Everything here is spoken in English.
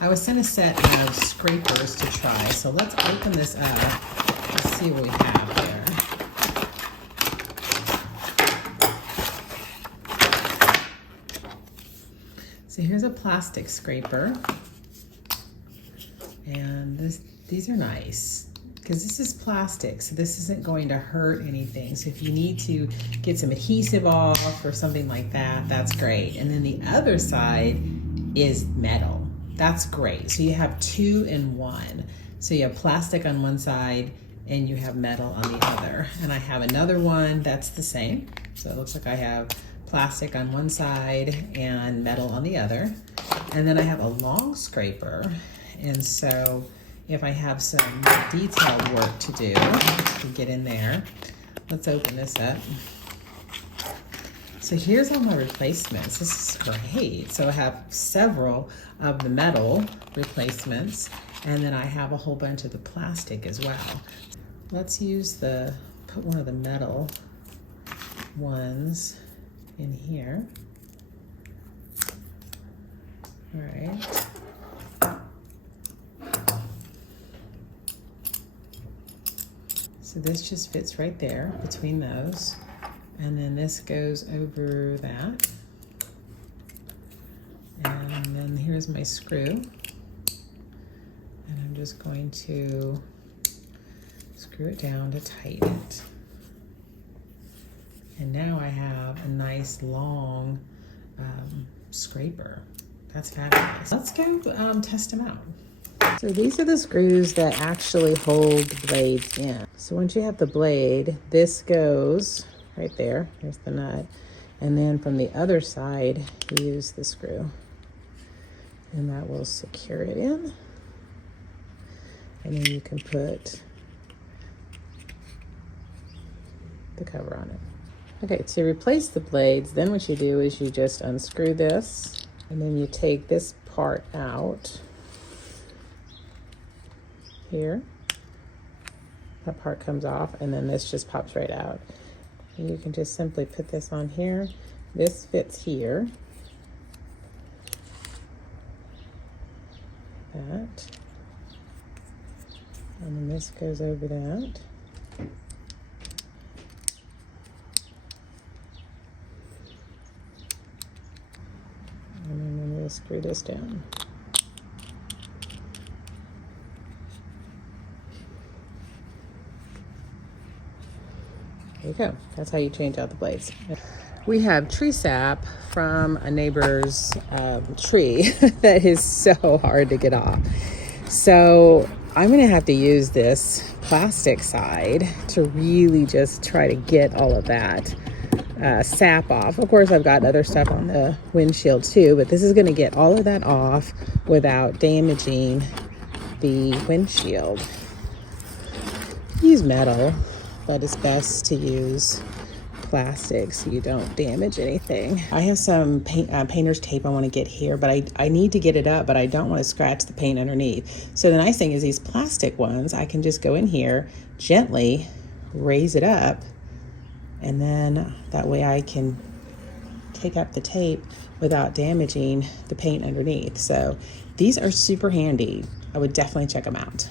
I was sent a set of scrapers to try, so let's open this up. Let's see what we have here. So here's a plastic scraper, and these are nice because this is plastic, so this isn't going to hurt anything. So if you need to get some adhesive off or something like that, that's great. And then the other side is metal. That's great. So you have 2 in 1. So you have plastic on one side and you have metal on the other. And I have another one that's the same. So it looks like I have plastic on one side and metal on the other. And then I have a long scraper. And so if I have some detailed work to do, to get in there, let's open this up. So here's all my replacements. This is great. So I have several of the metal replacements, and then I have a whole bunch of the plastic as well. Let's put one of the metal ones in here. All right. So this just fits right there between those. And then this goes over that. And then here's my screw. And I'm just going to screw it down to tighten it. And now I have a nice long scraper. That's fabulous. Let's go test them out. So these are the screws that actually hold the blades in. So once you have the blade, this goes right there. There's the nut. And then from the other side, you use the screw. And that will secure it in. And then you can put the cover on it. Okay, to replace the blades, then what you do is you just unscrew this, and then you take this part out here. That part comes off, and then this just pops right out. And you can just simply put this on here. This fits here. That. And then this goes over that. And then we'll screw this down. There you go. That's how you change out the blades. We have tree sap from a neighbor's tree that is so hard to get off. So I'm gonna have to use this plastic side to really just try to get all of that sap off. Of course, I've got other stuff on the windshield too, but this is gonna get all of that off without damaging the windshield. Use metal, but it's best to use plastic so you don't damage anything. I have some painter's tape I want to get here, but I need to get it up, but I don't want to scratch the paint underneath. So the nice thing is these plastic ones, I can just go in here, gently raise it up, and then that way I can take up the tape without damaging the paint underneath. So these are super handy. I would definitely check them out.